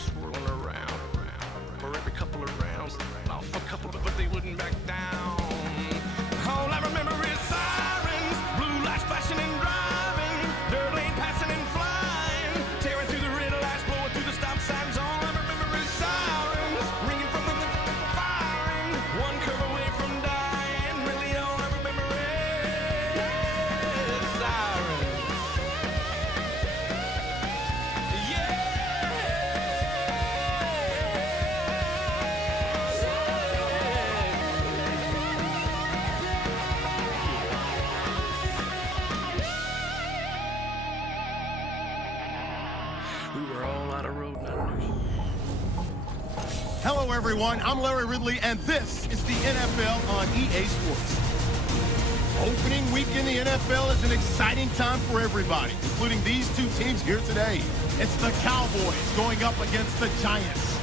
were swirling around. For every couple of rounds, off a couple, but they wouldn't back down. All I remember is sirens, blue lights flashing and driving, dirt lane passing and flying, tearing through the red lights, blowing through the stop signs. All I remember is sirens, ringing from the firing, one curve away from dying. Really all I remember is sirens. We were all out of road and I knew. Hello, everyone. I'm Larry Ridley, and this is the NFL on EA Sports. Opening week in the NFL is an exciting time for everybody, including these two teams here today. It's the Cowboys going up against the Giants.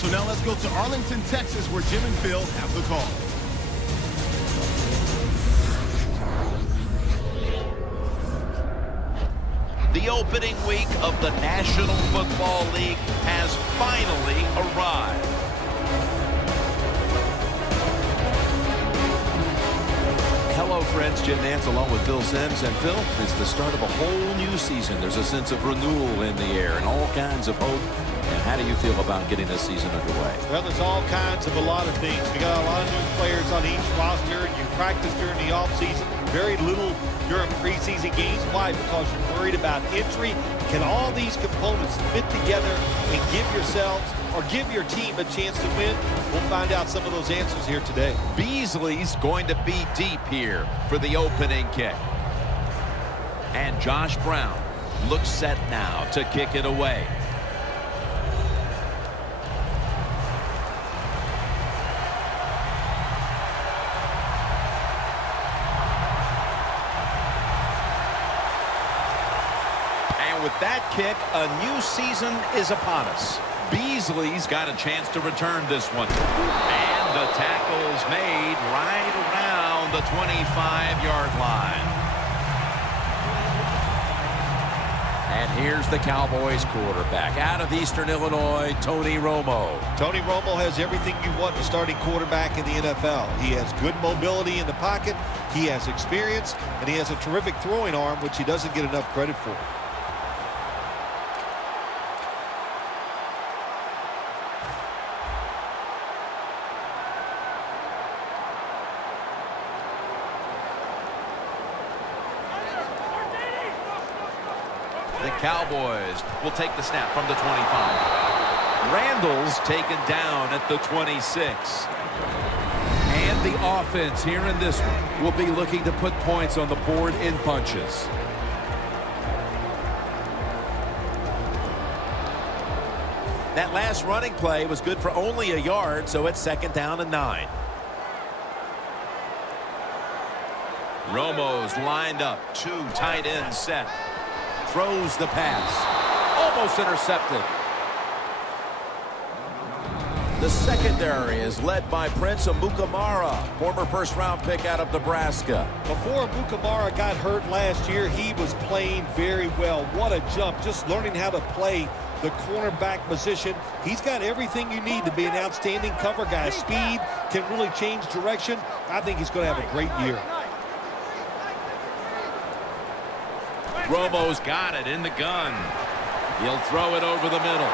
So now let's go to Arlington, Texas, where Jim and Phil have the call. The opening week of the National Football League has finally arrived. Hello, friends. Jim Nantz along with Phil Simms. And Phil, it's the start of a whole new season. There's a sense of renewal in the air and all kinds of hope. And how do you feel about getting this season underway? Well, there's all kinds of a lot of things. We got a lot of new players on each roster. You practice during the offseason. Very little during preseason games. Why? Because you're worried about injury. Can all these components fit together and give yourselves or give your team a chance to win? We'll find out some of those answers here today. Beasley's going to be deep here for the opening kick. And Josh Brown looks set now to kick it away. With that kick, a new season is upon us. Beasley's got a chance to return this one. And the tackle's made right around the 25-yard line. And here's the Cowboys quarterback out of Eastern Illinois, Tony Romo. Tony Romo has everything you want in a starting quarterback in the NFL. He has good mobility in the pocket, he has experience, and he has a terrific throwing arm, which he doesn't get enough credit for. The Cowboys will take the snap from the 25. Randall's taken down at the 26. And the offense here in this one will be looking to put points on the board in bunches. That last running play was good for only a yard, so it's 2nd down and 9. Romo's lined up, 2 tight ends set. Throws the pass. Almost intercepted. The secondary is led by Prince Amukamara, former first-round pick out of Nebraska. Before Amukamara got hurt last year, he was playing very well. What a jump, just learning how to play the cornerback position. He's got everything you need to be an outstanding cover guy. Speed, can really change direction. I think he's going to have a great year. Romo's got it in the gun. He'll throw it over the middle.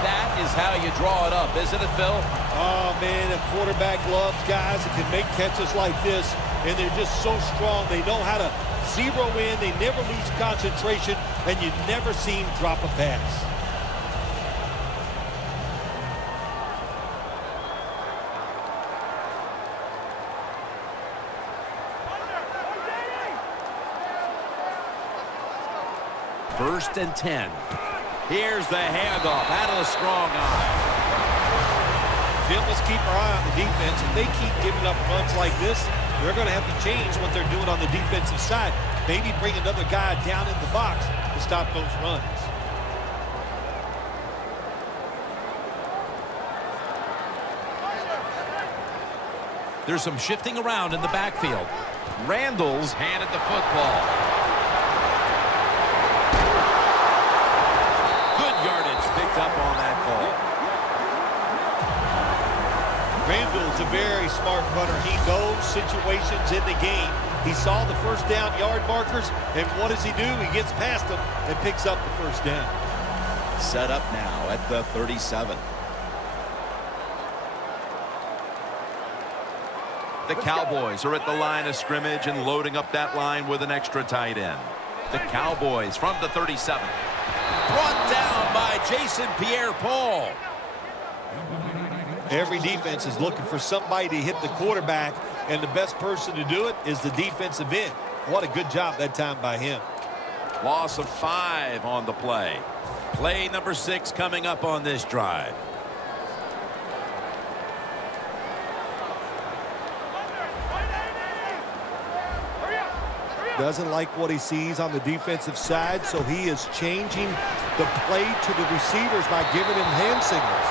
That is how you draw it up, isn't it, Phil? Oh, man, a quarterback loves guys that can make catches like this, and they're just so strong. They know how to zero in. They never lose concentration, and you never see him drop a pass. First and 10. Here's the handoff out of the strong eye. Jim, let's keep our eye on the defense. If they keep giving up runs like this, they're going to have to change what they're doing on the defensive side. Maybe bring another guy down in the box to stop those runs. There's some shifting around in the backfield. Randall's handed the football. Good yardage picked up on that call. Randall's a very smart runner. He knows situations in the game. He saw the first down yard markers, and what does he do? He gets past them and picks up the first down. Set up now at the 37. The Cowboys are at the line of scrimmage and loading up that line with an extra tight end. The Cowboys from the 37. Brought down by Jason Pierre-Paul. Every defense is looking for somebody to hit the quarterback, and the best person to do it is the defensive end. What a good job that time by him. Loss of 5 on the play. Play number 6 coming up on this drive. Doesn't like what he sees on the defensive side, so he is changing the play to the receivers by giving him hand signals.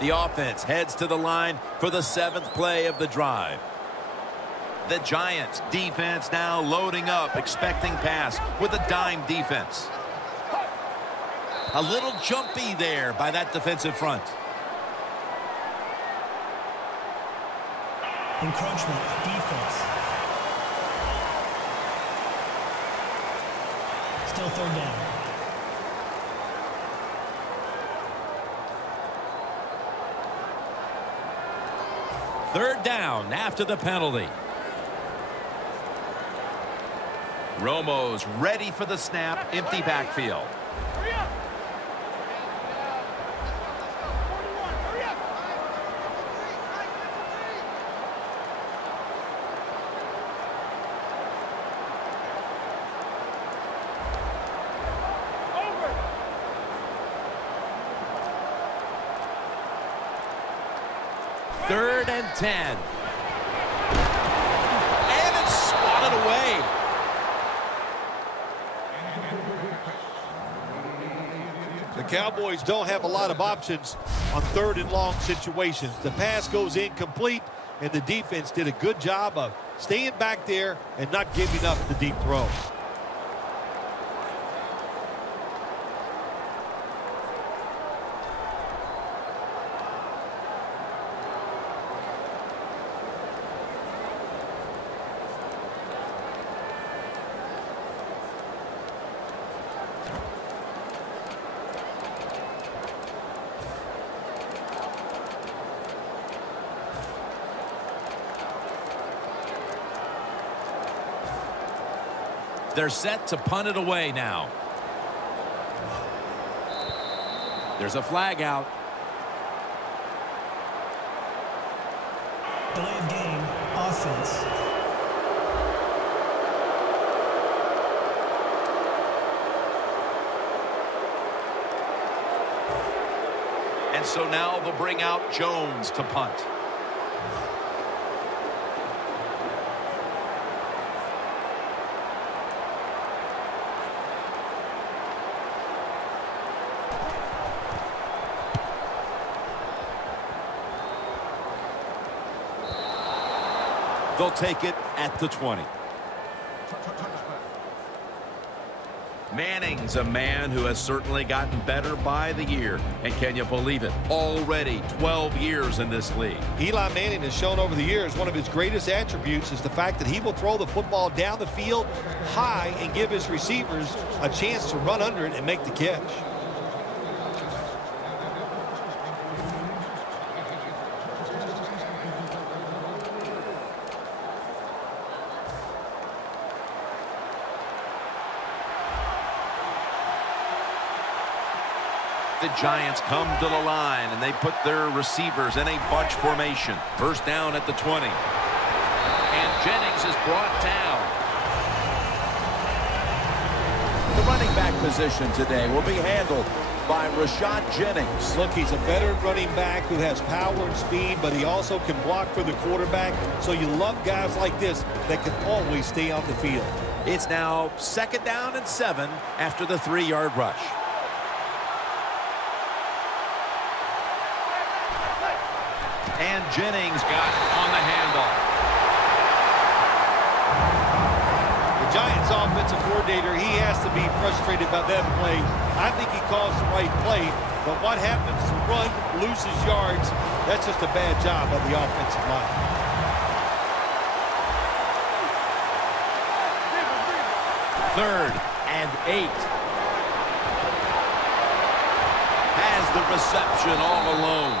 The offense heads to the line for the 7th play of the drive. The Giants defense now loading up, expecting pass with a dime defense. A little jumpy there by that defensive front. Encroachment defense. Still 3rd down. Third down after the penalty. Romo's ready for the snap, empty backfield. Third and 10. And it's swatted away. The Cowboys don't have a lot of options on 3rd and long situations. The pass goes incomplete, and the defense did a good job of staying back there and not giving up the deep throw. They're set to punt it away now. There's a flag out. Delay of game, offense. And so now they'll bring out Jones to punt. They'll take it at the 20. Manning's a man who has certainly gotten better by the year. And can you believe it? Already 12 years in this league. Eli Manning has shown over the years one of his greatest attributes is the fact that he will throw the football down the field high and give his receivers a chance to run under it and make the catch. The Giants come to the line, and they put their receivers in a bunch formation. First down at the 20. And Jennings is brought down. The running back position today will be handled by Rashad Jennings. Look, he's a veteran running back who has power and speed, but he also can block for the quarterback. So you love guys like this that can always stay on the field. It's now 2nd down and 7 after the 3-yard rush. And Jennings got on the handoff. The Giants offensive coordinator, he has to be frustrated about that play. I think he calls the right play, but what happens to run, loses yards, that's just a bad job of the offensive line. Third and 8. Has the reception all alone.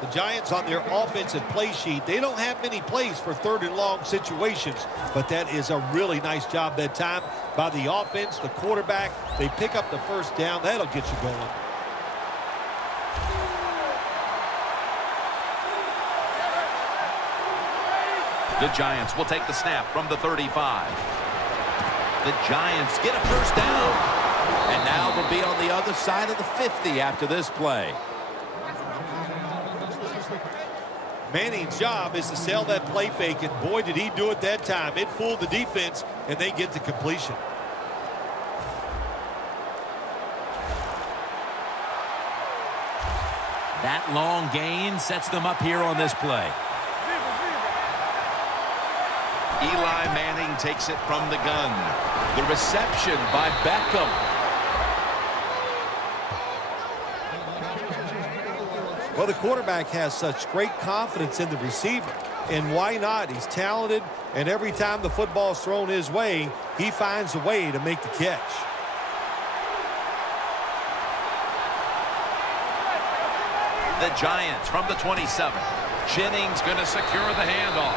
The Giants on their offensive play sheet, they don't have many plays for 3rd and long situations, but that is a really nice job that time by the offense, the quarterback. They pick up the 1st down. That'll get you going. The Giants will take the snap from the 35. The Giants get a 1st down. And now they'll be on the other side of the 50 after this play. Manning's job is to sell that play fake, and boy, did he do it that time. It fooled the defense, and they get the completion. That long gain sets them up here on this play. Eli Manning takes it from the gun. The reception by Beckham. Well, the quarterback has such great confidence in the receiver. And why not? He's talented, and every time the football's thrown his way, he finds a way to make the catch. The Giants from the 27. Jennings going to secure the handoff.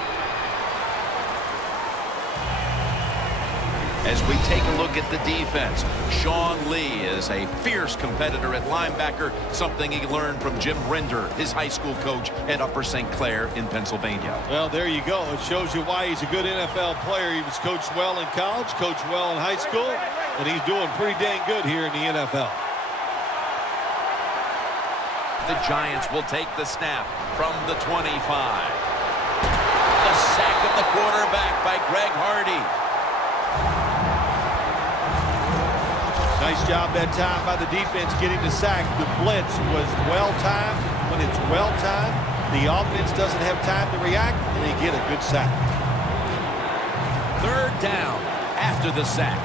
As we take a look at the defense, Sean Lee is a fierce competitor at linebacker, something he learned from Jim Rinder, his high school coach at Upper St. Clair in Pennsylvania. Well, there you go. It shows you why he's a good NFL player. He was coached well in college, coached well in high school, and he's doing pretty dang good here in the NFL. The Giants will take the snap from the 25. The sack of the quarterback by Greg Hardy. Nice job that time by the defense getting the sack. The blitz was well-timed. When it's well-timed, the offense doesn't have time to react, and they get a good sack. 3rd down after the sack.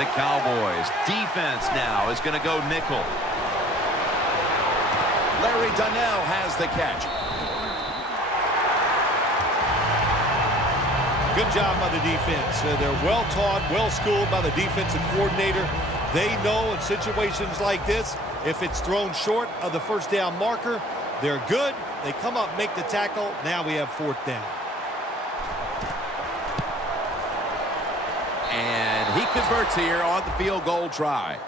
The Cowboys defense now is going to go nickel. Larry Donnell has the catch. Good job by the defense. They're well-taught, well-schooled by the defensive coordinator. They know in situations like this, if it's thrown short of the 1st down marker, they're good. They come up, make the tackle. Now we have 4th down. And he converts here on the field goal try.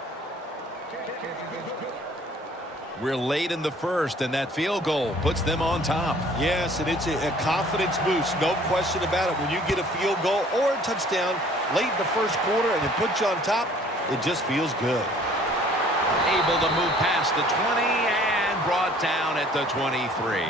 We're late in the 1st, and that field goal puts them on top. Yes, and it's a confidence boost, no question about it. When you get a field goal or a touchdown late in the 1st quarter and it puts you on top, it just feels good. Able to move past the 20 and brought down at the 23.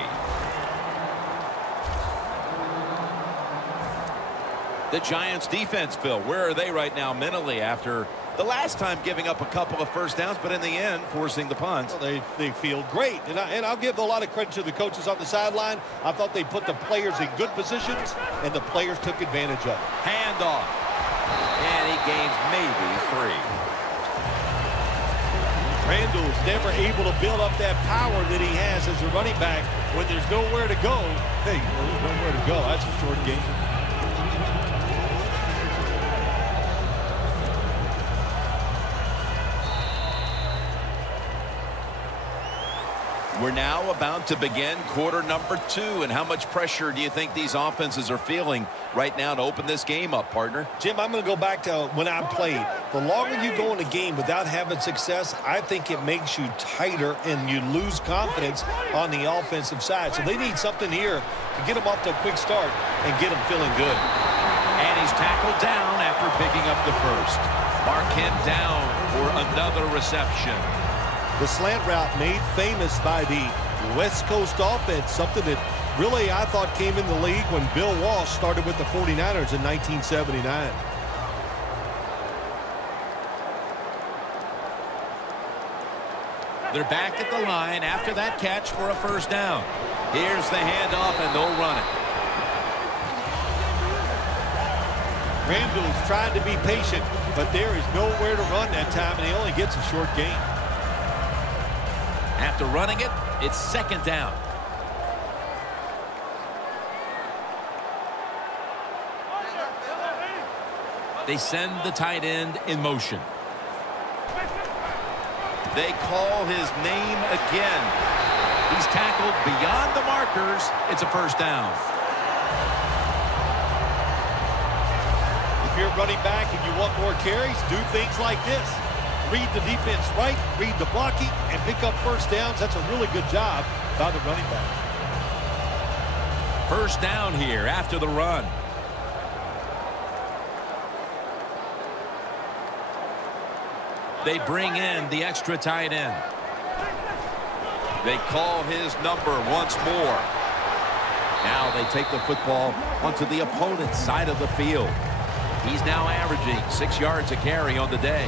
The Giants defense, Phil, where are they right now mentally after the last time giving up a couple of 1st downs, but in the end forcing the punt? Well, they feel great, and I'll give a lot of credit to the coaches on the sideline. I thought they put the players in good positions, and the players took advantage of it. Handoff, and he gains maybe 3. Randall's never able to build up that power that he has as a running back when there's nowhere to go. Hey, there's nowhere to go. That's a short game. We're now about to begin quarter number 2. And how much pressure do you think these offenses are feeling right now to open this game up, partner? Jim, I'm going to go back to when I played. The longer you go in a game without having success, I think it makes you tighter and you lose confidence on the offensive side. So they need something here to get them off to a quick start and get them feeling good. And he's tackled down after picking up the 1st. Mark him down for another reception. The slant route made famous by the West Coast offense, something that really I thought came in the league when Bill Walsh started with the 49ers in 1979. They're back at the line after that catch for a first down. Here's the handoff, and they'll run it. Randall's trying to be patient, but there is nowhere to run that time, and he only gets a short gain. After running it, it's second down. They send the tight end in motion. They call his name again. He's tackled beyond the markers. It's a first down. If you're running back and you want more carries, do things like this. Read the defense right, read the blocking, and pick up first downs. That's a really good job by the running back. First down here after the run. They bring in the extra tight end. They call his number once more. Now they take the football onto the opponent's side of the field. He's now averaging 6 yards a carry on the day.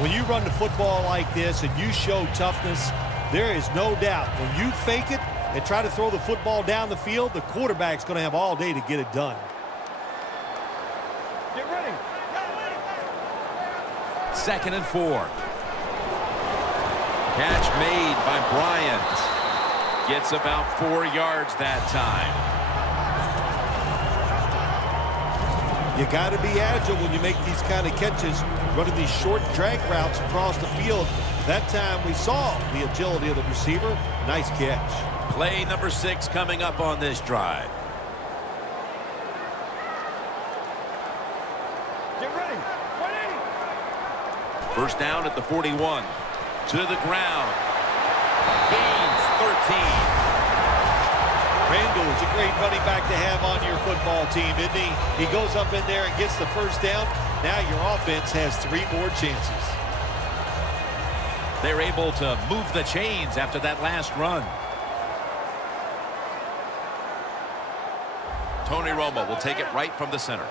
When you run the football like this and you show toughness, there is no doubt when you fake it and try to throw the football down the field, the quarterback's going to have all day to get it done. Get ready. Second and 4. Catch made by Bryant. Gets about 4 yards that time. You got to be agile when you make these kind of catches, running these short drag routes across the field. That time we saw the agility of the receiver. Nice catch. Play number 6 coming up on this drive. Get ready. First down at the 41. To the ground. Gains 13. Randall is a great running back to have on your football team, isn't he? He goes up in there and gets the first down. Now your offense has 3 more chances. They're able to move the chains after that last run. Tony Romo will take it right from the center.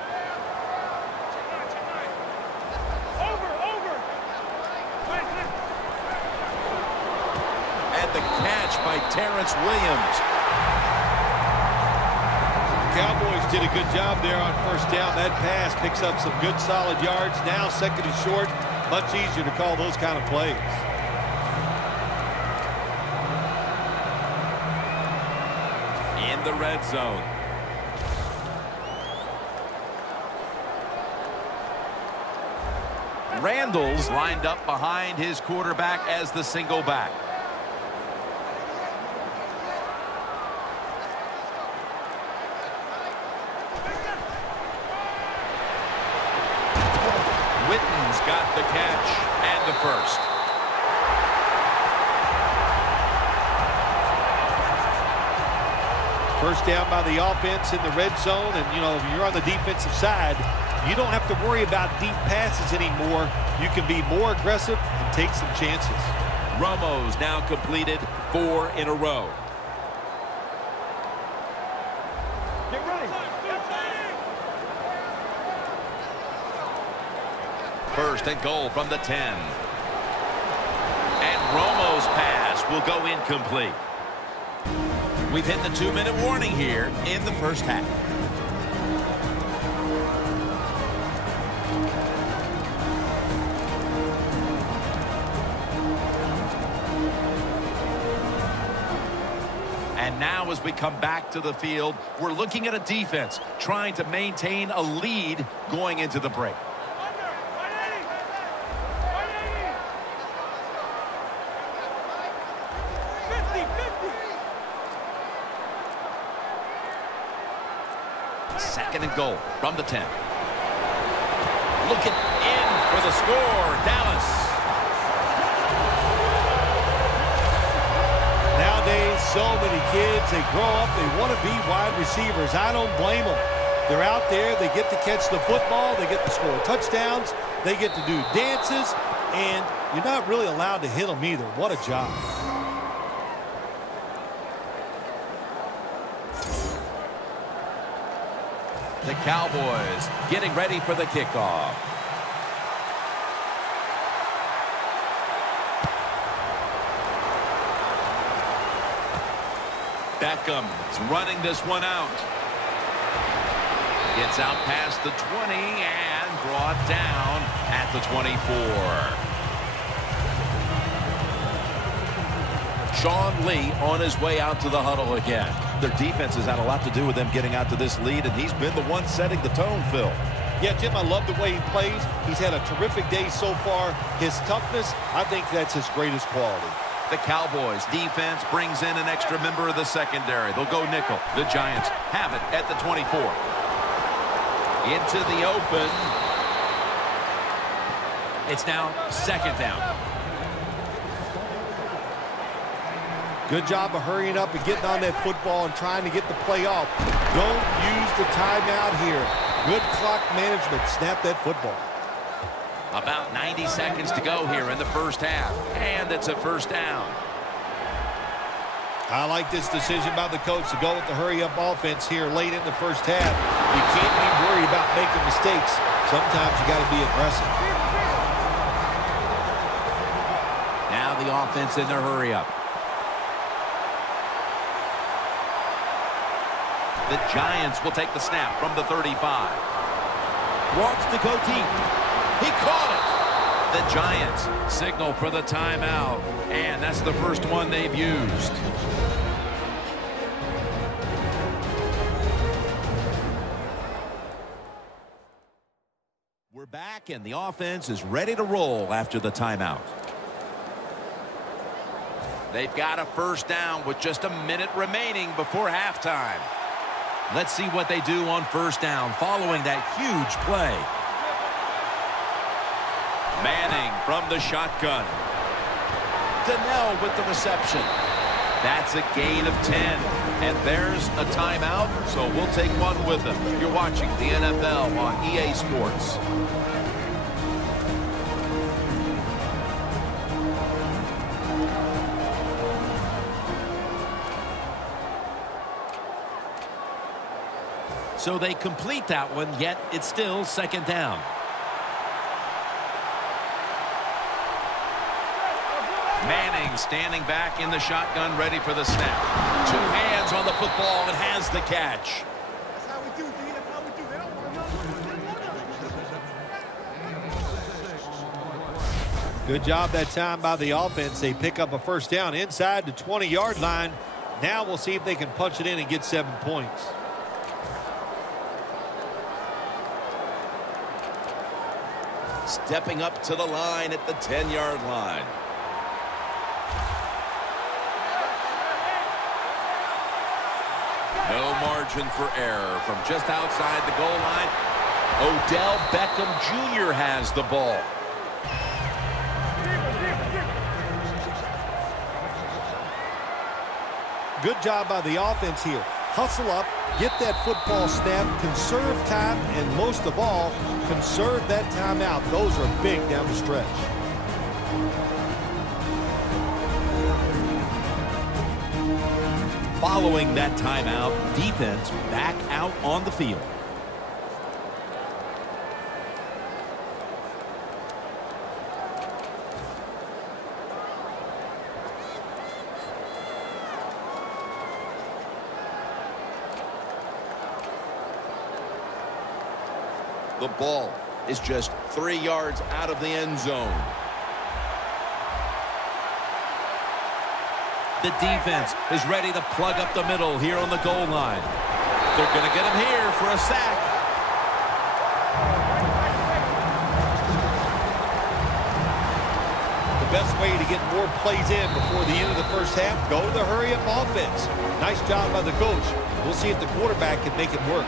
And the catch by Terrence Williams. Cowboys did a good job there on first down. That pass picks up some good solid yards. Now second and short. Much easier to call those kind of plays. In the red zone. Randall's lined up behind his quarterback as the single back. Witten's got the catch and the first. First down by the offense in the red zone, and, you know, if you're on the defensive side, you don't have to worry about deep passes anymore. You can be more aggressive and take some chances. Romo's now completed 4 in a row. Get ready. First and goal from the 10. And Romo's pass will go incomplete. We've hit the 2-minute warning here in the first half. And now as we come back to the field, we're looking at a defense trying to maintain a lead going into the break. Second and goal from the 10. Looking in for the score, Dallas. Nowadays, so many kids, they grow up, they want to be wide receivers. I don't blame them. They're out there, they get to catch the football, they get to score touchdowns, they get to do dances, and you're not really allowed to hit them either. What a job. The Cowboys getting ready for the kickoff. Beckham is running this one out. Gets out past the 20 and brought down at the 24. Sean Lee on his way out to the huddle again. Their defense has had a lot to do with them getting out to this lead, and he's been the one setting the tone, Phil. Yeah, Jim, I love the way he plays. He's had a terrific day so far. His toughness, I think that's his greatest quality. The Cowboys defense brings in an extra member of the secondary. They'll go nickel. The Giants have it at the 24. Into the open. It's now second down. Good job of hurrying up and getting on that football and trying to get the play off. Don't use the timeout here. Good clock management. Snap that football. About 90 seconds to go here in the first half. And it's a first down. I like this decision by the coach to go with the hurry-up offense here late in the first half. You can't be worried about making mistakes. Sometimes you got to be aggressive. Now the offense in their hurry-up. The Giants will take the snap from the 35. Wants to go deep. He caught it. The Giants signal for the timeout. And that's the first one they've used. We're back, and the offense is ready to roll after the timeout. They've got a first down with just a minute remaining before halftime. Let's see what they do on first down following that huge play. Manning from the shotgun. Donnell with the reception. That's a gain of 10. And there's a timeout, so we'll take one with them. You're watching the NFL on EA Sports. So they complete that one, yet it's still second down. Manning standing back in the shotgun, ready for the snap. Two hands on the football and has the catch. That's how we do, D. That's how we do. They don't want to know. Good job that time by the offense. They pick up a first down inside the 20-yard line. Now we'll see if they can punch it in and get 7 points. Stepping up to the line at the 10-yard line. No margin for error from just outside the goal line. Odell Beckham Jr. has the ball. Good job by the offense here. Hustle up, get that football snap, conserve time, and most of all, conserve that timeout. Those are big down the stretch. Following that timeout, defense back out on the field. The ball is just 3 yards out of the end zone. The defense is ready to plug up the middle here on the goal line. They're going to get him here for a sack. The best way to get more plays in before the end of the first half, go to the hurry-up offense. Nice job by the coach. We'll see if the quarterback can make it work.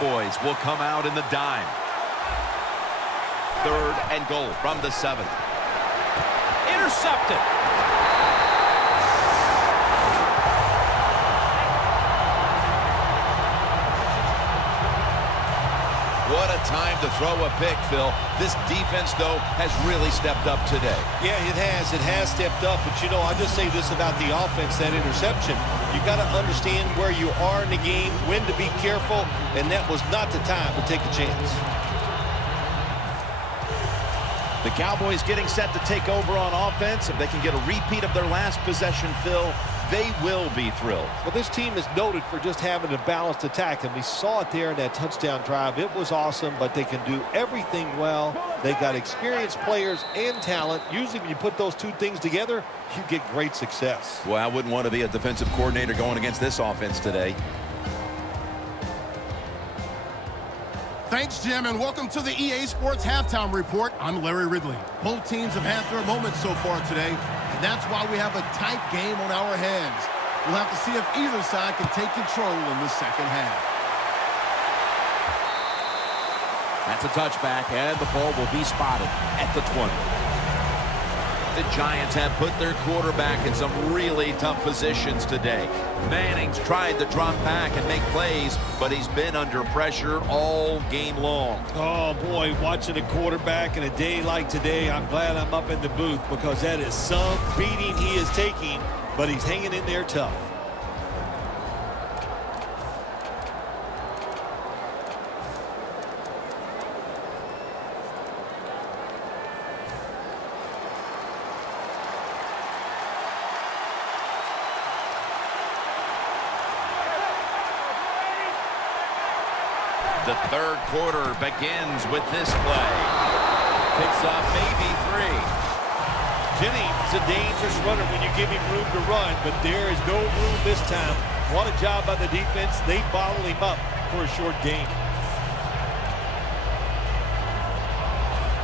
Cowboys will come out in the dime. 3rd and goal from the 7. Intercepted. What a time to throw a pick, Phil. This defense, though, has really stepped up today. Yeah, it has. It has stepped up. But, you know, I'll just say this about the offense, that interception. You got to understand where you are in the game, when to be careful, and that was not the time to take a chance. The Cowboys getting set to take over on offense. If they can get a repeat of their last possession, Phil, they will be thrilled. Well, this team is noted for just having a balanced attack, and we saw it there in that touchdown drive. It was awesome, but they can do everything well. They got experienced players and talent. Usually when you put those two things together, you get great success. Well, I wouldn't want to be a defensive coordinator going against this offense today. Thanks, Jim, and welcome to the EA Sports Halftime Report. I'm Larry Ridley. Both teams have had their moments so far today, and that's why we have a tight game on our hands. We'll have to see if either side can take control in the second half. That's a touchback, and the ball will be spotted at the 20. The Giants have put their quarterback in some really tough positions today. Manning's tried to drop back and make plays, but he's been under pressure all game long. Oh, boy, watching a quarterback in a day like today, I'm glad I'm up in the booth because that is some beating he is taking, but he's hanging in there tough. The third quarter begins with this play. Picks up maybe 3. Jennings, a dangerous runner when you give him room to run, but there is no room this time. What a job by the defense. They bottled him up for a short game.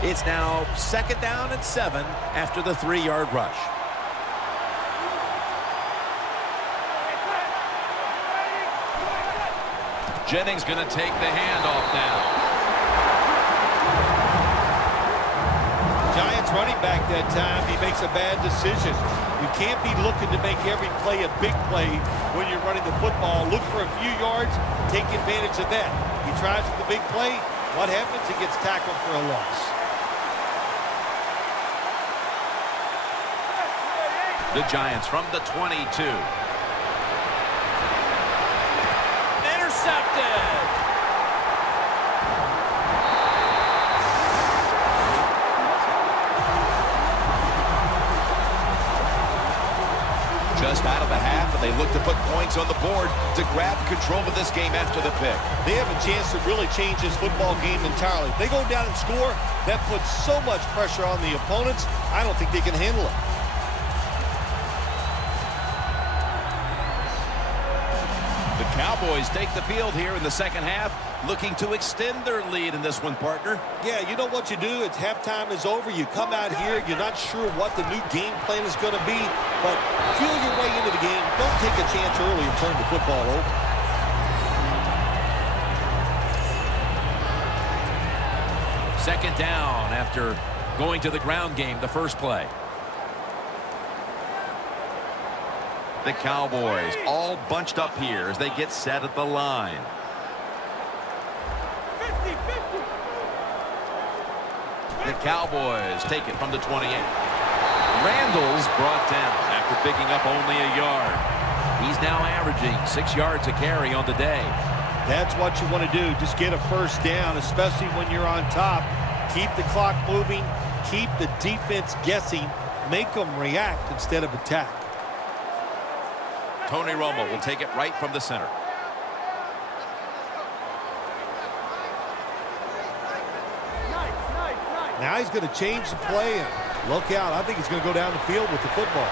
It's now 2nd down and 7 after the 3-yard rush. Jennings going to take the handoff now. Giants running back that time, he makes a bad decision. You can't be looking to make every play a big play when you're running the football. Look for a few yards, take advantage of that. He tries for the big play. What happens? He gets tackled for a loss. The Giants from the 22. Intercepted. Just out of the half, and they look to put points on the board to grab control of this game after the pick. They have a chance to really change this football game entirely. They go down and score, that puts so much pressure on the opponents, I don't think they can handle it. Cowboys take the field here in the second half, looking to extend their lead in this one, partner. Yeah, you know what you do? It's halftime is over. You come out here, you're not sure what the new game plan is going to be, but feel your way into the game. Don't take a chance early and turn the football over. Second down after going to the ground game the first play. The Cowboys all bunched up here as they get set at the line. 50-50. The Cowboys take it from the 28. Randall's brought down after picking up only a yard. He's now averaging 6 yards a carry on the day. That's what you want to do. Just get a first down, especially when you're on top. Keep the clock moving. Keep the defense guessing. Make them react instead of attack. Tony Romo will take it right from the center. Now he's going to change the play and look out. I think he's going to go down the field with the football.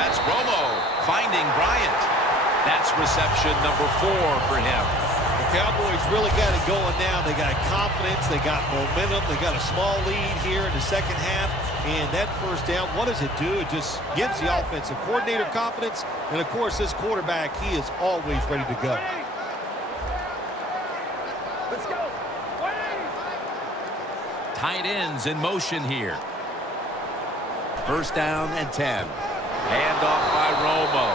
That's Romo finding Bryant. That's reception number 4 for him. The Cowboys really got it going now. They got confidence. They got momentum. They got a small lead here in the second half. And that first down, what does it do? It just gives the offensive coordinator confidence. And, of course, this quarterback, he is always ready to go. Tight ends in motion here. First down and 10. Handoff by Romo.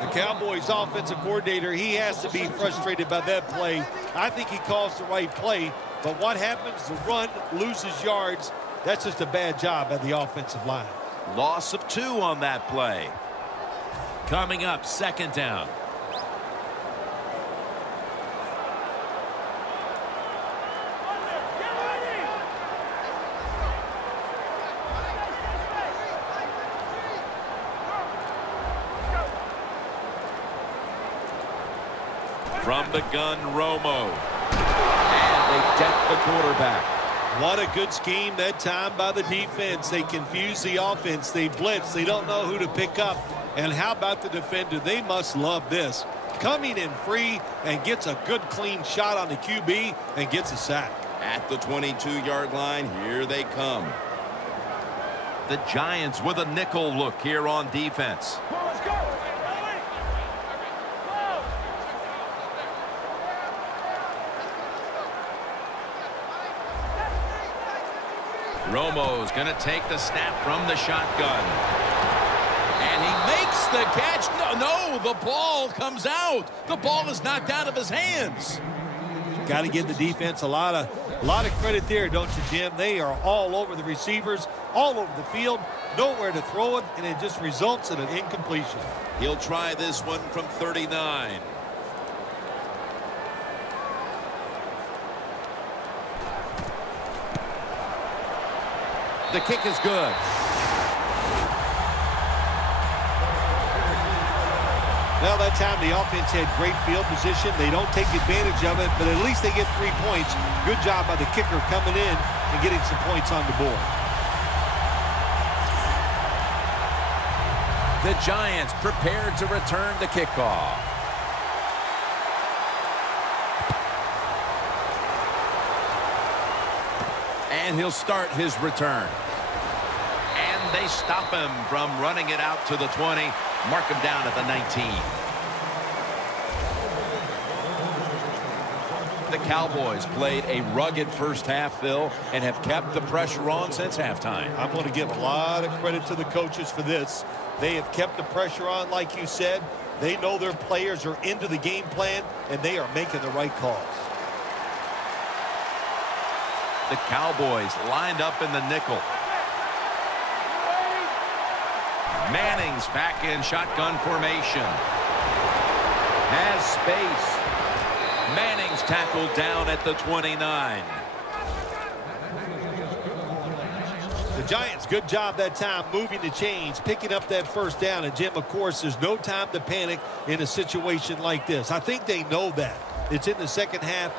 The Cowboys offensive coordinator, he has to be frustrated by that play. I think he calls the right play, but what happens? The run loses yards. That's just a bad job at the offensive line. Loss of 2 on that play. Coming up, second down. From the gun, Romo. And they deck the quarterback. What a good scheme that time by the defense. They confuse the offense. They blitz. They don't know who to pick up. And how about the defender? They must love this. Coming in free and gets a good clean shot on the QB and gets a sack. At the 22-yard line, here they come. The Giants with a nickel look here on defense. Romo's going to take the snap from the shotgun. And he makes the catch. No, the ball comes out. The ball is knocked out of his hands. Got to give the defense a lot of credit there, don't you, Jim? They are all over the receivers, all over the field, nowhere to throw it, and it just results in an incompletion. He'll try this one from 39. The kick is good. Well, that time the offense had great field position. They don't take advantage of it, but at least they get 3 points. Good job by the kicker coming in and getting some points on the board. The Giants prepared to return the kickoff. And he'll start his return. And they stop him from running it out to the 20. Mark him down at the 19. The Cowboys played a rugged first half, Phil, and have kept the pressure on since halftime. I'm going to give a lot of credit to the coaches for this. They have kept the pressure on, like you said. They know their players are into the game plan, and they are making the right calls. The Cowboys lined up in the nickel. Manning's back in shotgun formation. Has space. Manning's tackled down at the 29. The Giants, good job that time moving the chains, picking up that first down. And, Jim, of course, there's no time to panic in a situation like this. I think they know that. It's in the second half.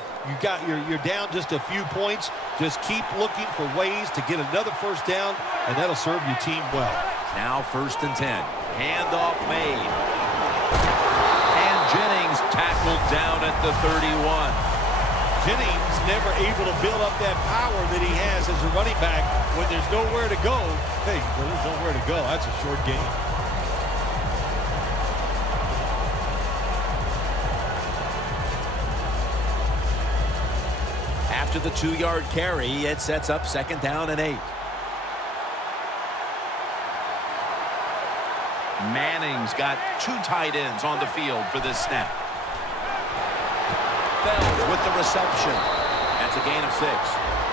You're down just a few points. Just keep looking for ways to get another first down, and that'll serve your team well. Now first and 10. Handoff made. And Jennings tackled down at the 31. Jennings never able to build up that power that he has as a running back when there's nowhere to go. Hey, there's nowhere to go. That's a short game. After the 2-yard carry, it sets up second down and 8. Manning's got 2 tight ends on the field for this snap. Fells with the reception. That's a gain of 6.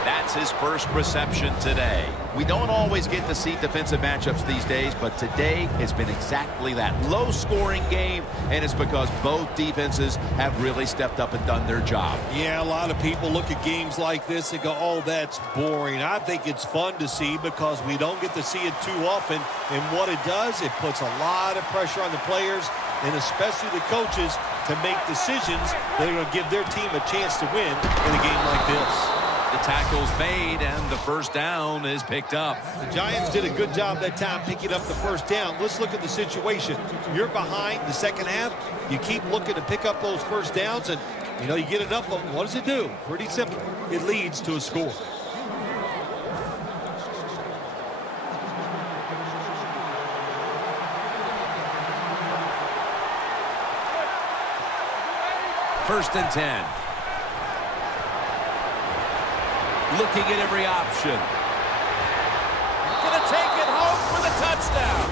That's his first reception today. We don't always get to see defensive matchups these days, but today has been exactly that. Low-scoring game, and it's because both defenses have really stepped up and done their job. Yeah, a lot of people look at games like this and go, oh, that's boring. I think it's fun to see because we don't get to see it too often. And what it does, it puts a lot of pressure on the players and especially the coaches to make decisions that are going to give their team a chance to win in a game like this. The tackle's made, and the first down is picked up. The Giants did a good job that time picking up the first down. Let's look at the situation. You're behind the second half. You keep looking to pick up those first downs, and, you get enough of them. What does it do? Pretty simple. It leads to a score. First and 10. looking at every option. Gonna take it home for the touchdown.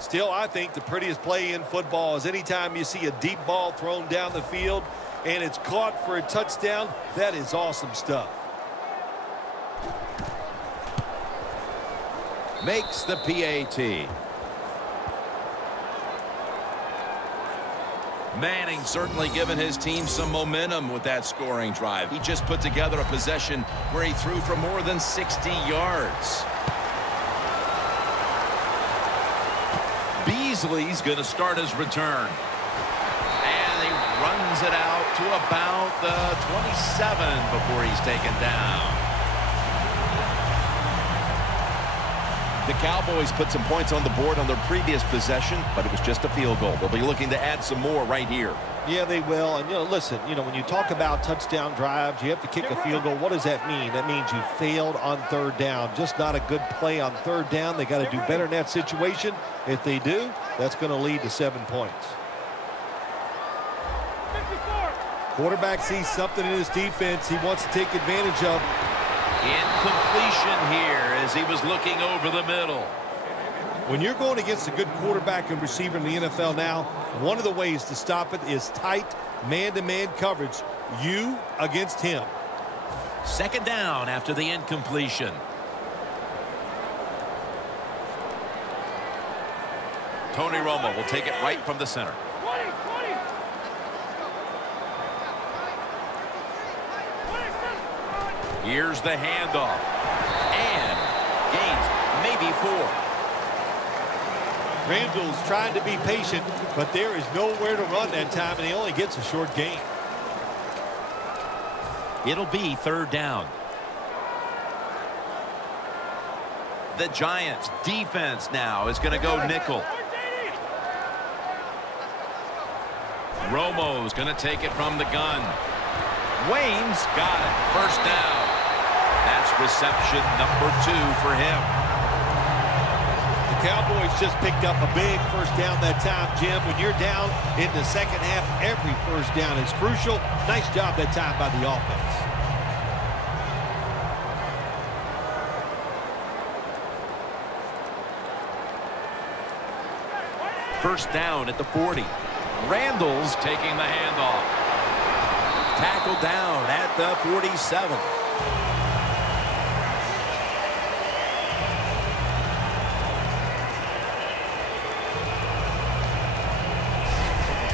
Still, I think the prettiest play in football is anytime you see a deep ball thrown down the field and it's caught for a touchdown. That is awesome stuff. Makes the PAT. Manning certainly given his team some momentum with that scoring drive. He just put together a possession where he threw for more than 60 yards. Beasley's going to start his return. And he runs it out to about the 27 before he's taken down. The Cowboys put some points on the board on their previous possession, but it was just a field goal. They'll be looking to add some more right here. Yeah, they will. And, listen, when you talk about touchdown drives, you have to kick a field goal. What does that mean? That means you failed on third down. Just not a good play on third down. They got to do better in that situation. If they do, that's going to lead to 7 points. Quarterback sees something in his defense he wants to take advantage of. Incompletion here as he was looking over the middle. When you're going against a good quarterback and receiver in the NFL now, one of the ways to stop it is tight man-to-man coverage. You against him. Second down after the incompletion. Tony Romo will take it right from the center. Here's the handoff. And gains maybe 4. Randall's trying to be patient, but there is nowhere to run that time, and he only gets a short gain. It'll be third down. The Giants defense now is going to go nickel. Romo's going to take it from the gun. Wayne's got it. First down. That's reception number 2 for him. The Cowboys just picked up a big first down that time, Jim. When you're down in the second half, every first down is crucial. Nice job that time by the offense. First down at the 40. Randall's taking the handoff. Tackled down at the 47.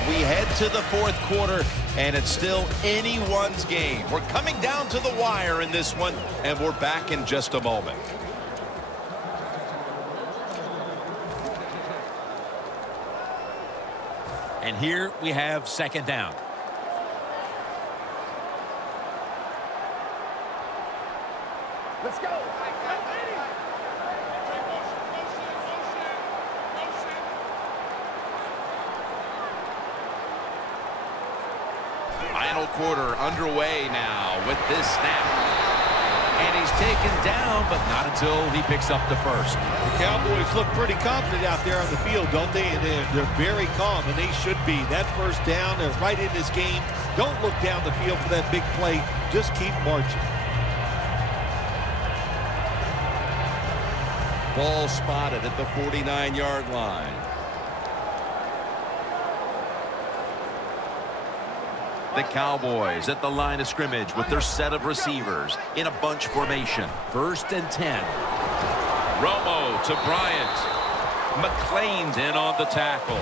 We head to the fourth quarter, and it's still anyone's game. We're coming down to the wire in this one, and we're back in just a moment. And here we have second down. Let's go. Final quarter underway now with this snap. And he's taken down, but not until he picks up the first. The Cowboys look pretty confident out there on the field, don't they? And they're very calm, and they should be. That first down, they're right in this game. Don't look down the field for that big play. Just keep marching. Ball spotted at the 49-yard line. The Cowboys at the line of scrimmage with their set of receivers in a bunch formation. First and 10. Romo to Bryant. McClain's in on the tackle.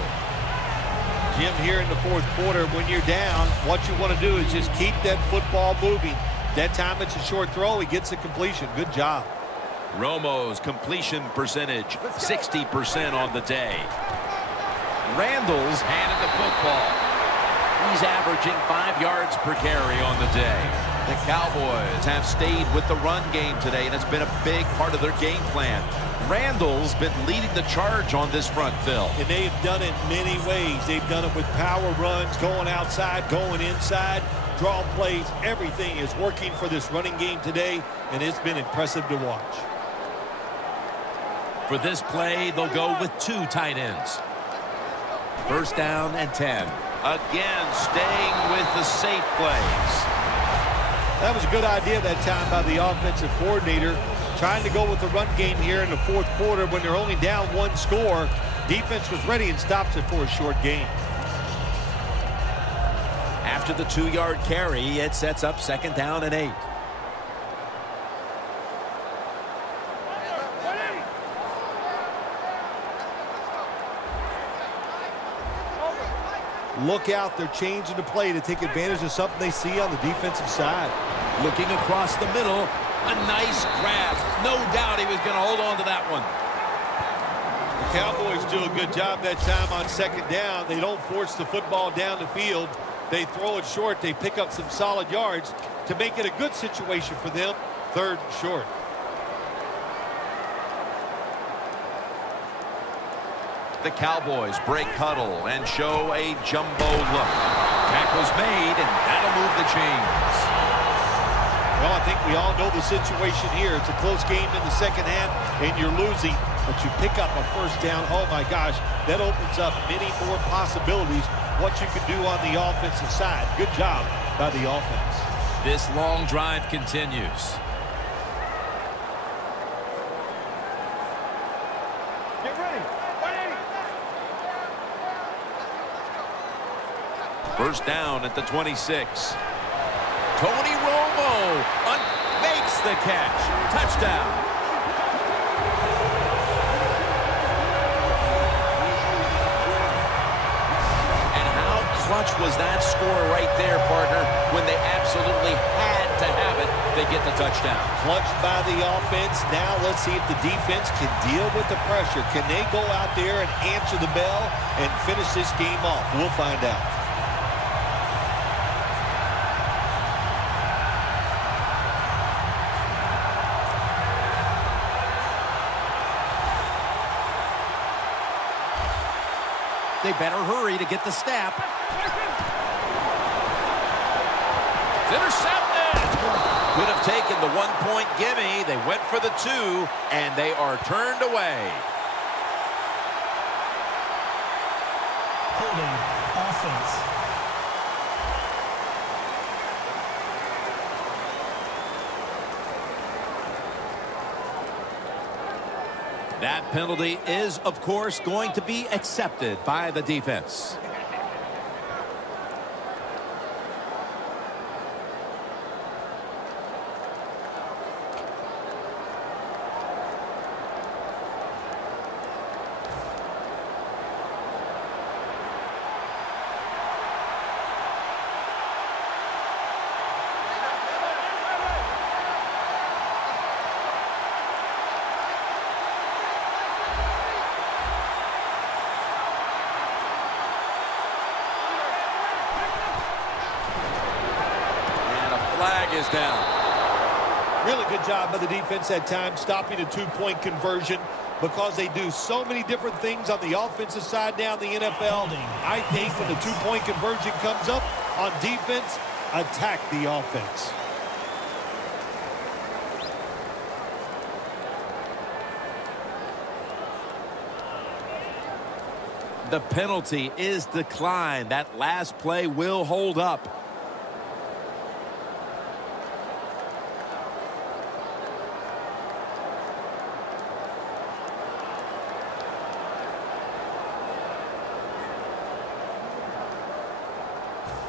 Jim, here in the fourth quarter, when you're down, what you want to do is just keep that football moving. That time it's a short throw. He gets the completion. Good job. Romo's completion percentage, 60% on the day. Randall's handed the football. He's averaging 5 yards per carry on the day. The Cowboys have stayed with the run game today, and it's been a big part of their game plan. Randall's been leading the charge on this front, Phil. And they've done it many ways. They've done it with power runs, going outside, going inside, draw plays. Everything is working for this running game today, and it's been impressive to watch. For this play, they'll go with 2 tight ends. First down and 10. Again, staying with the safe plays. That was a good idea that time by the offensive coordinator, trying to go with the run game here in the fourth quarter when they're only down 1 score. Defense was ready and stops it for a short gain. After the 2-yard carry, it sets up 2nd down and 8. Look out, they're changing the play to take advantage of something they see on the defensive side. Looking across the middle, a nice grab. No doubt he was going to hold on to that one. The Cowboys do a good job that time on 2nd down. They don't force the football down the field. They throw it short. They pick up some solid yards to make it a good situation for them. 3rd and short. The Cowboys break huddle and show a jumbo look. Tackle's made, and that'll move the chains. Well, I think we all know the situation here. It's a close game in the 2nd half, and you're losing, but you pick up a 1st down. Oh, my gosh, that opens up many more possibilities what you can do on the offensive side. Good job by the offense. This long drive continues. Get ready. 1st down at the 26. Tony Romo makes the catch. Touchdown. And how clutch was that score right there, partner? When they absolutely had to have it, they get the touchdown. Clutched by the offense. Now let's see if the defense can deal with the pressure. Can they go out there and answer the bell and finish this game off? We'll find out. They better hurry to get the snap. It's intercepted. Could have taken the 1-point gimme. They went for the 2, and they are turned away. Holding offense. That penalty is, of course, going to be accepted by the defense. Flag is down. Really good job by the defense at times stopping a 2-point conversion because they do so many different things on the offensive side now in the NFL. I think when the 2-point conversion comes up on defense, attack the offense. The penalty is declined. That last play will hold up.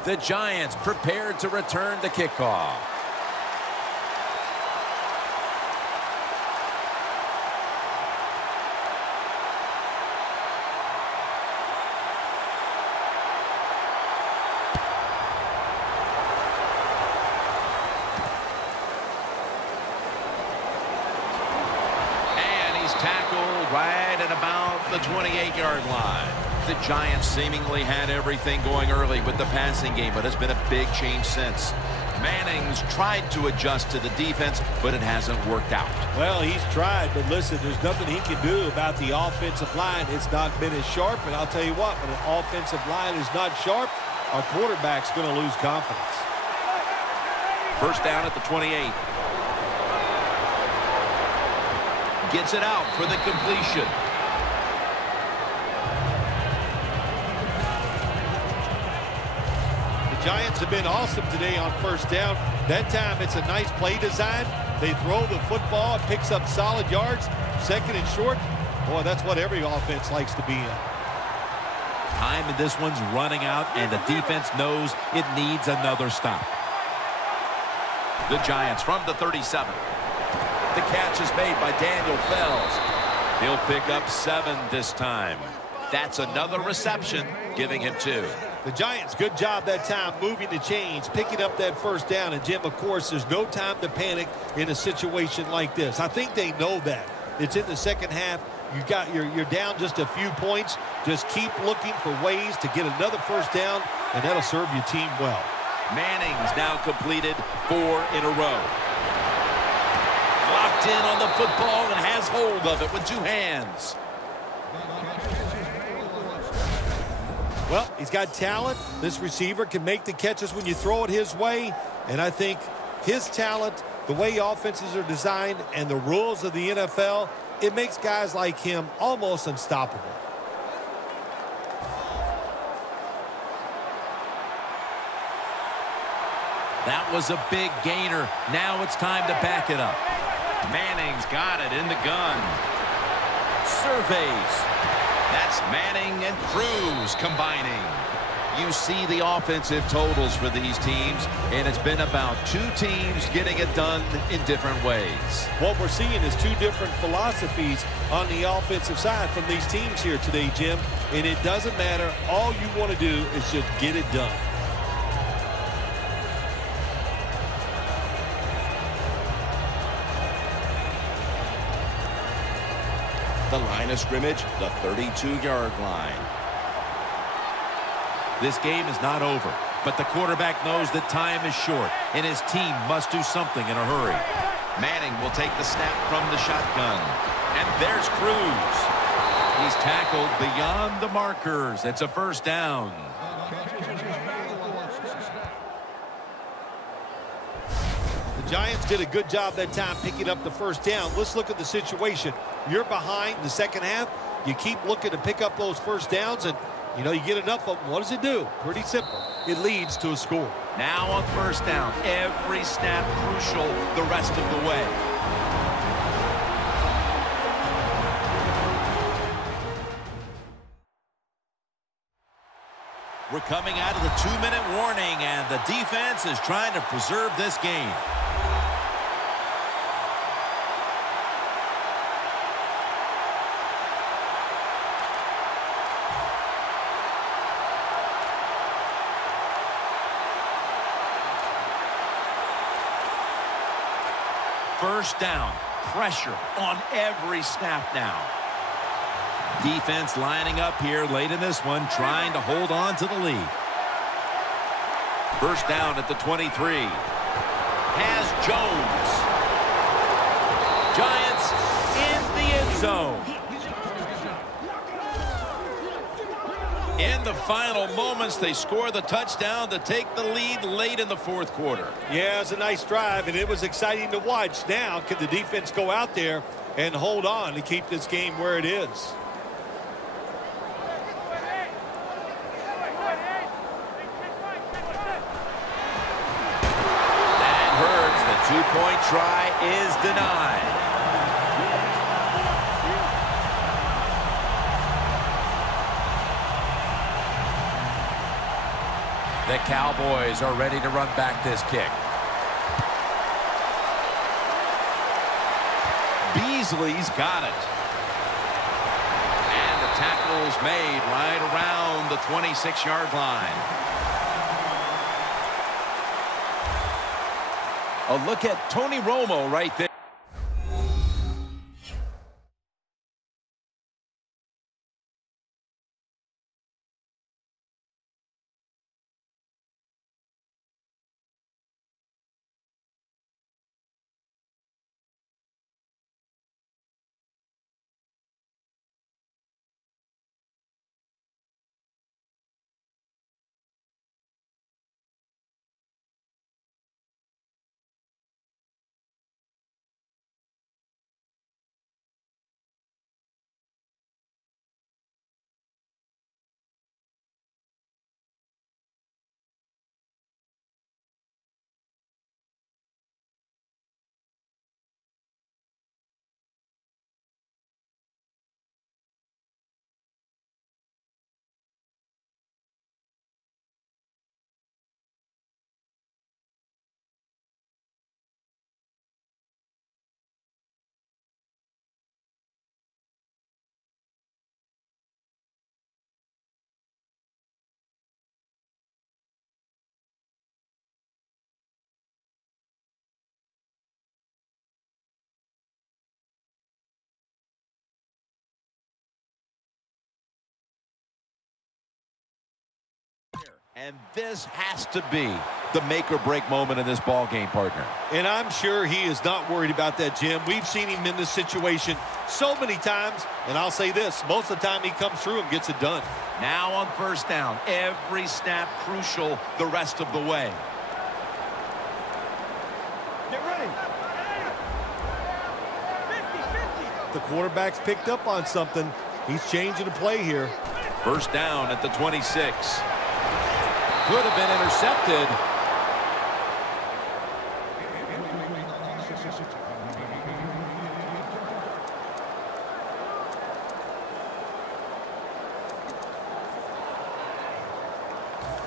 The Giants prepared to return the kickoff. And he's tackled right at about the 28-yard line. The Giants seemingly had everything going early with the passing game, but it's been a big change since. Manning's tried to adjust to the defense, but it hasn't worked out. Well, he's tried, but listen, there's nothing he can do about the offensive line. It's not been as sharp, and I'll tell you what, when an offensive line is not sharp, our quarterback's going to lose confidence. 1st down at the 28. Gets it out for the completion. Giants have been awesome today on first down. That time it's a nice play design. They throw the football, it picks up solid yards. Second and short, boy, that's what every offense likes to be in. Time in this one's running out, and the defense knows it needs another stop. The Giants from the 37. The catch is made by Daniel Fells. He'll pick up 7 this time. That's another reception, giving him 2. The Giants, good job that time moving the chains, picking up that first down. And, Jim, of course, there's no time to panic in a situation like this. I think they know that. It's in the second half. You're down just a few points. Just keep looking for ways to get another first down, and that'll serve your team well. Manning's now completed 4 in a row. Locked in on the football and has hold of it with 2 hands. Well, he's got talent. This receiver can make the catches when you throw it his way. And I think his talent, the way offenses are designed, and the rules of the NFL, it makes guys like him almost unstoppable. That was a big gainer. Now it's time to back it up. Manning's got it in the gun. Surveys. That's Manning and Cruz combining. You see the offensive totals for these teams, and it's been about 2 teams getting it done in different ways. What we're seeing is 2 different philosophies on the offensive side from these teams here today, Jim. And it doesn't matter. All you want to do is just get it done. The line of scrimmage, the 32-yard line. This game is not over, but the quarterback knows that time is short, and his team must do something in a hurry. Manning will take the snap from the shotgun. And there's Cruz. He's tackled beyond the markers. It's a first down. The Giants did a good job that time picking up the first down. Let's look at the situation. You're behind the second half. You keep looking to pick up those first downs, and, you get enough of them. What does it do? Pretty simple. It leads to a score. Now on first down, every snap crucial the rest of the way. We're coming out of the 2-minute warning, and the defense is trying to preserve this game. First down, pressure on every snap now. Defense lining up here late in this one, trying to hold on to the lead. First down at the 23. Has Jones. Giants in the end zone. In the final moments, they score the touchdown to take the lead late in the fourth quarter. Yeah, it's a nice drive, and it was exciting to watch. Now, can the defense go out there and hold on to keep this game where it is? That hurts. The 2-point try is denied. The Cowboys are ready to run back this kick. Beasley's got it. And the tackle's made right around the 26-yard line. A look at Tony Romo right there. And this has to be the make-or-break moment in this ball game, partner. And I'm sure he is not worried about that, Jim. We've seen him in this situation so many times, and I'll say this, most of the time he comes through and gets it done. Now on first down, every snap crucial the rest of the way. Get ready. 50-50. The quarterback's picked up on something. He's changing the play here. First down at the 26. Could have been intercepted.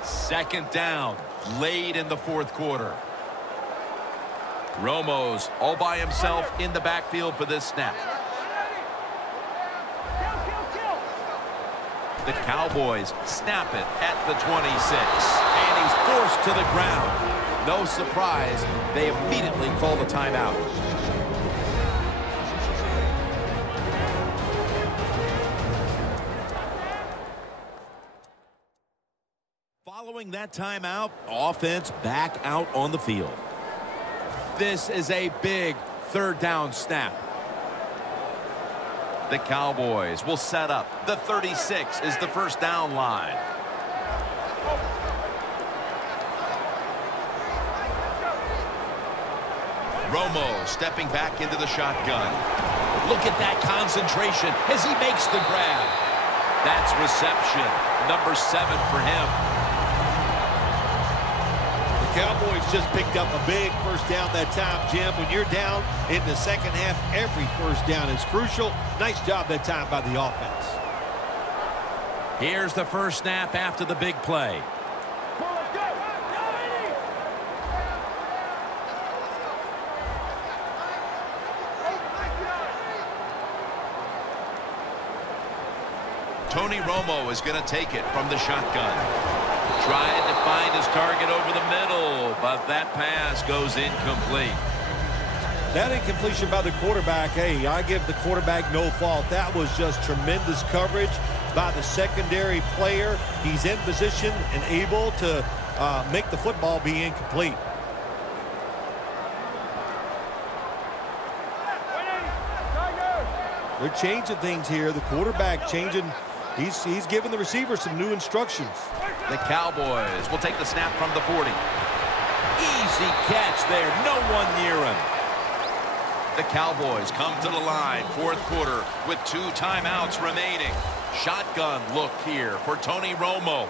Second down, late in the fourth quarter. Romo's all by himself in the backfield for this snap. The Cowboys snap it at the 26, and he's forced to the ground. No surprise, they immediately call the timeout. Following that timeout, offense back out on the field. This is a big third down snap. The Cowboys will set up. The 36 is the first down line. Romo stepping back into the shotgun. Look at that concentration as he makes the grab. That's reception. Number 7 for him. The Cowboys just picked up a big first down that time, Jim. When you're down in the second half, every first down is crucial. Nice job that time by the offense. Here's the first snap after the big play. Tony Romo is going to take it from the shotgun. Tried to find his target over the middle, but that pass goes incomplete. That incompletion by the quarterback, hey, I give the quarterback no fault. That was just tremendous coverage by the secondary player. He's in position and able to make the football be incomplete. They're changing things here. The quarterback changing. He's giving the receiver some new instructions. The Cowboys will take the snap from the 40. Easy catch there. No one near him. The Cowboys come to the line, fourth quarter, with 2 timeouts remaining. Shotgun look here for Tony Romo.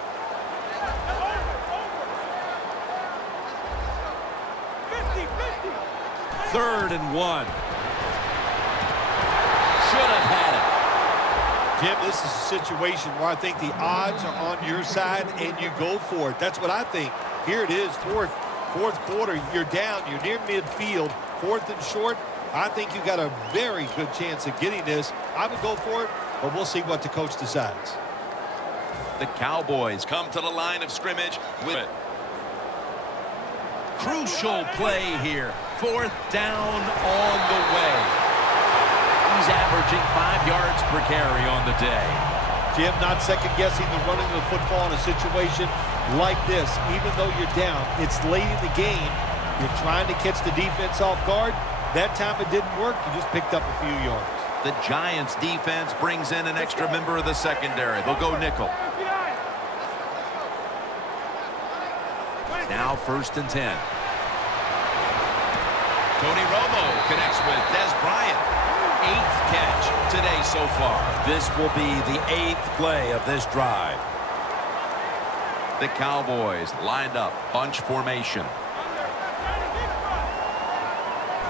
50-50. 3rd and 1. Should have had it. Jim, this is a situation where I think the odds are on your side and you go for it. That's what I think. Here it is, fourth quarter. You're down. You're near midfield. 4th and short. I think you got a very good chance of getting this. I would go for it, but we'll see what the coach decides. The Cowboys come to the line of scrimmage with it. Crucial play here. 4th down on the way. He's averaging 5 yards per carry on the day. Jim, not second-guessing the running of the football in a situation like this. Even though you're down, it's late in the game. You're trying to catch the defense off guard. That time it didn't work. You just picked up a few yards. The Giants defense brings in an extra member of the secondary. They'll go nickel. Now 1st and 10. Tony Romo connects with Des Bryant. 8th catch today so far. This will be the 8th play of this drive. The Cowboys lined up, bunch formation.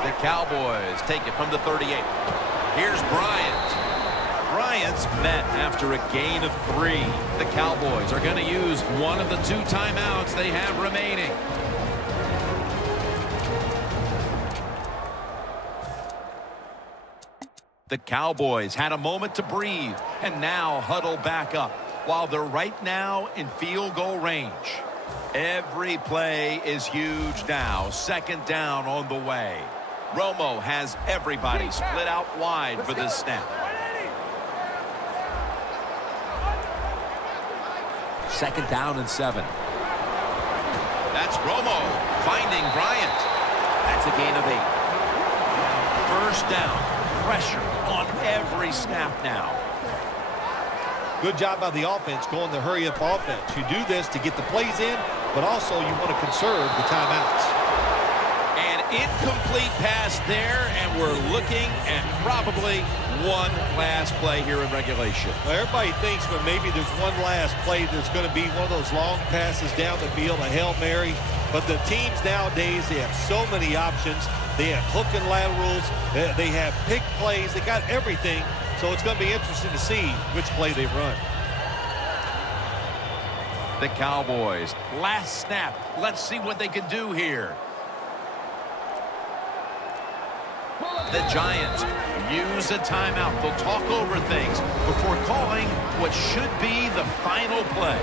The Cowboys take it from the 38. Here's Bryant. Bryant's met after a gain of 3. The Cowboys are going to use one of the 2 timeouts they have remaining. The Cowboys had a moment to breathe and now huddle back up while they're right now in field goal range. Every play is huge now. 2nd down on the way. Romo has everybody split out wide for this snap. 2nd down and 7. That's Romo finding Bryant. That's a gain of 8. First down. Pressure on every snap now. Good job by the offense going the hurry-up offense. You do this to get the plays in, but also you want to conserve the timeouts. An incomplete pass there, and we're looking at probably one last play here in regulation. Well, everybody thinks, but maybe there's one last play. There's going to be one of those long passes down the field, a Hail Mary. But the teams nowadays, they have so many options. They have hook and laterals. They have pick plays. They got everything. So it's going to be interesting to see which play they run. The Cowboys, last snap. Let's see what they can do here. The Giants use a timeout. They'll talk over things before calling what should be the final play.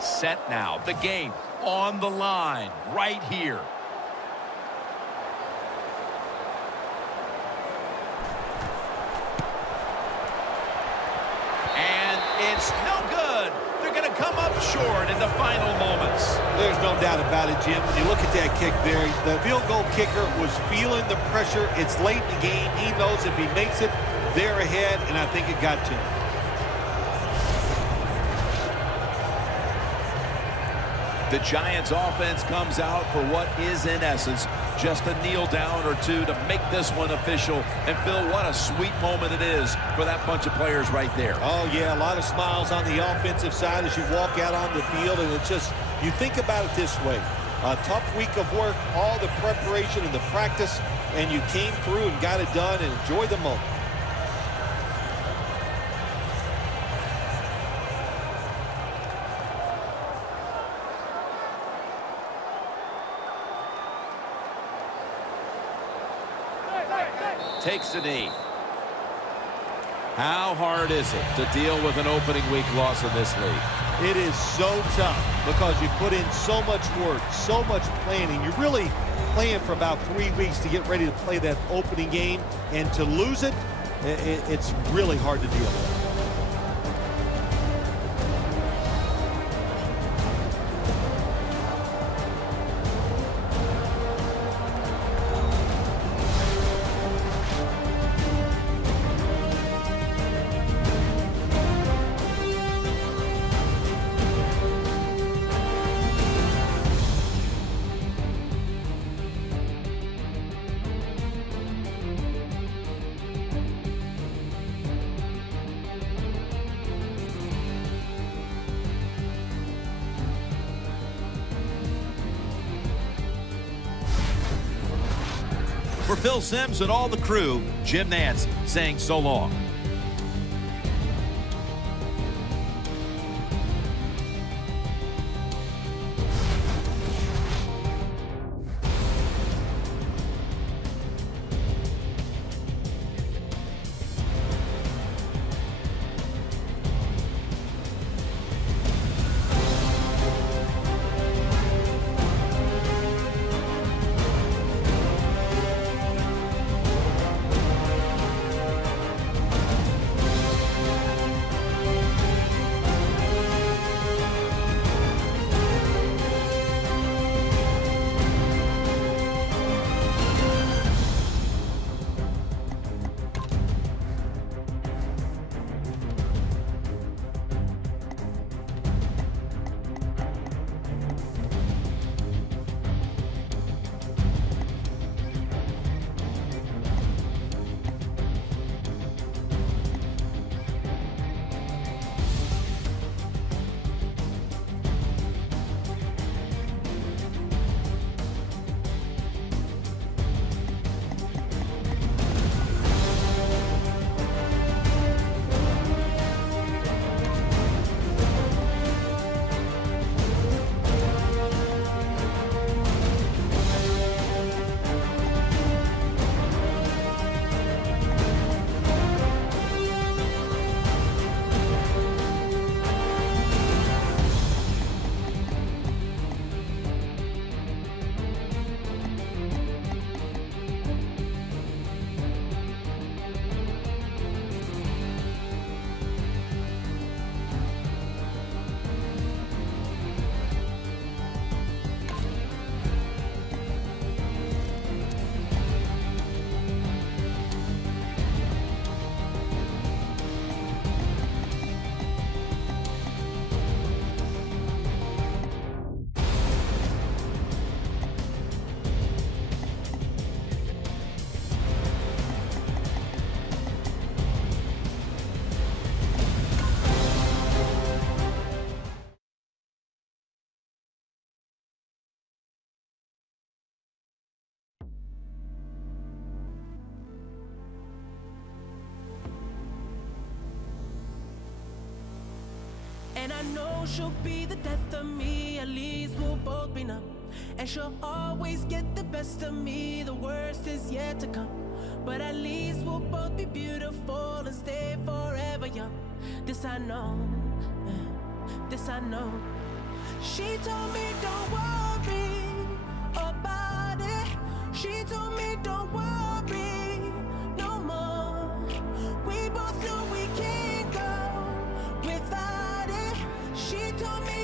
Set now. The game on the line right here. And it's no good. They're going to come up short in the final moments. There's no doubt about it, Jim. When you look at that kick there, the field goal kicker was feeling the pressure. It's late in the game. He knows if he makes it, they're ahead, and I think it got to him. The Giants offense comes out for what is in essence just a kneel down or two to make this one official. And Phil, what a sweet moment it is for that bunch of players right there. Oh yeah, a lot of smiles on the offensive side as you walk out on the field, and it's just, you think about it this way. A tough week of work, all the preparation and the practice, and you came through and got it done and enjoy the moment. Takes the knee. How hard is it to deal with an opening week loss in this league? It is so tough because you put in so much work, so much planning. You're really playing for about 3 weeks to get ready to play that opening game, and to lose it, it's really hard to deal with. For Phil Simms and all the crew, Jim Nantz saying so long. I know she'll be the death of me. At least we'll both be numb. And she'll always get the best of me. The worst is yet to come. But at least we'll both be beautiful and stay forever young. This I know, this I know. She told me don't worry about it. She told me don't worry no more. We both know we can't go without it. She told me